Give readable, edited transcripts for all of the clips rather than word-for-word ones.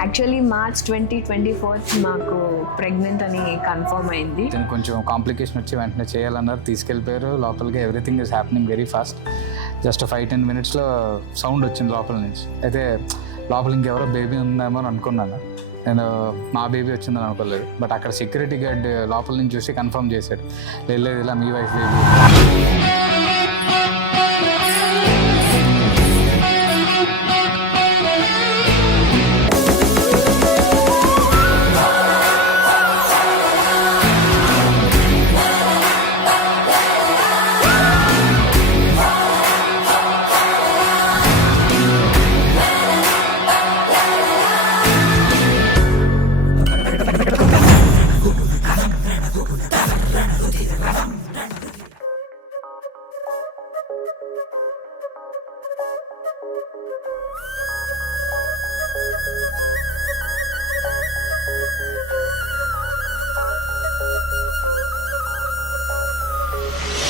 Actually March 2024 మాకు pregnant అని confirm అయింది. కొంచెం కాంప్లికేషన్ వచ్చి వెంటనే చేయాలన్నారు, తీసుకెళ్ళిపోయారు లోపలికి. Everything is happening very fast. Just 5-10 minutesలో సౌండ్ వచ్చింది లోపల నుంచి. అయితే లోపల ఇంకెవరో బేబీ ఉందేమో అని అనుకున్నాను. నేను మా బేబీ వచ్చిందని అనుకోలేదు. బట్ అక్కడ సెక్యూరిటీ గార్డ్ లోపల నుంచి చూసి కన్ఫర్మ్ చేశాడు, లేదు ఇలా మీ వైఫ్ బేబీ.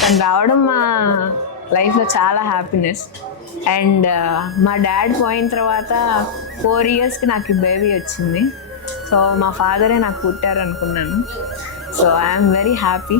తను రావడం మా లైఫ్లో చాలా హ్యాపీనెస్. అండ్ మా డాడ్ పోయిన తర్వాత 4 yearsకి నాకు బేబీ వచ్చింది. సో మా ఫాదరే నాకు పుట్టారు అనుకున్నాను. So I'm very happy.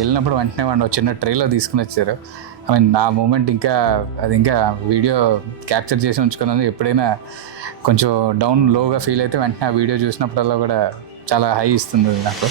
వెళ్ళినప్పుడు వెంటనే వాడిని ఒక చిన్న ట్రైలో తీసుకుని వచ్చారు. ఐ మీన్ ఆ మూమెంట్ ఇంకా వీడియో క్యాప్చర్ చేసి ఉంచుకున్నాను. ఎప్పుడైనా కొంచెం డౌన్ లోగా ఫీల్ అయితే వెంటనే ఆ వీడియో చూసినప్పుడల్లా కూడా చాలా హై ఇస్తుంది నాకు.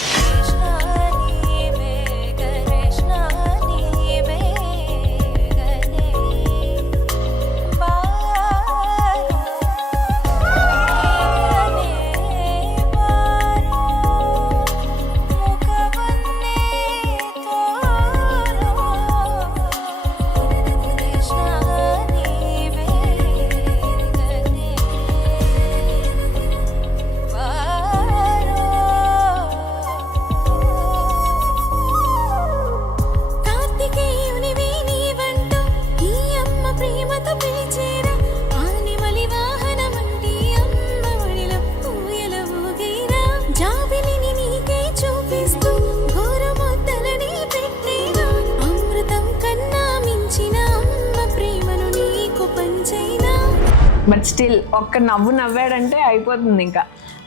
బట్ స్టిల్ ఒక్క నవ్వు నవ్వాడంటే అయిపోతుంది. ఇంకా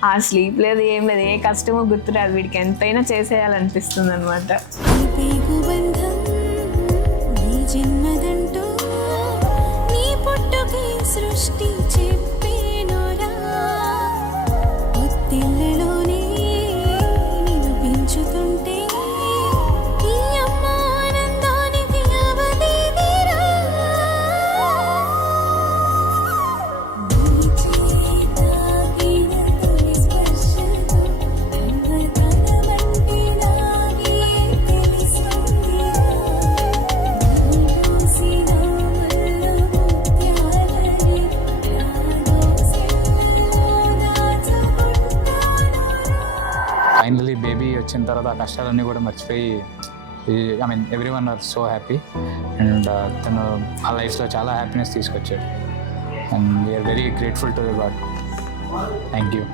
ఆ స్లీప్ లేదు, ఏం లేదు, ఏ కష్టమో గుర్తురాదు. వీడికి ఎంతైనా చేసేయాలనిపిస్తుంది అనమాట. సృష్టి ఫైనలీ బేబీ వచ్చిన తర్వాత ఆ కష్టాలన్నీ కూడా మర్చిపోయి, I mean everyone are so happy. And తను ఆ లైఫ్లో చాలా హ్యాపీనెస్ తీసుకొచ్చాడు. And we are very grateful to the God. Thank you.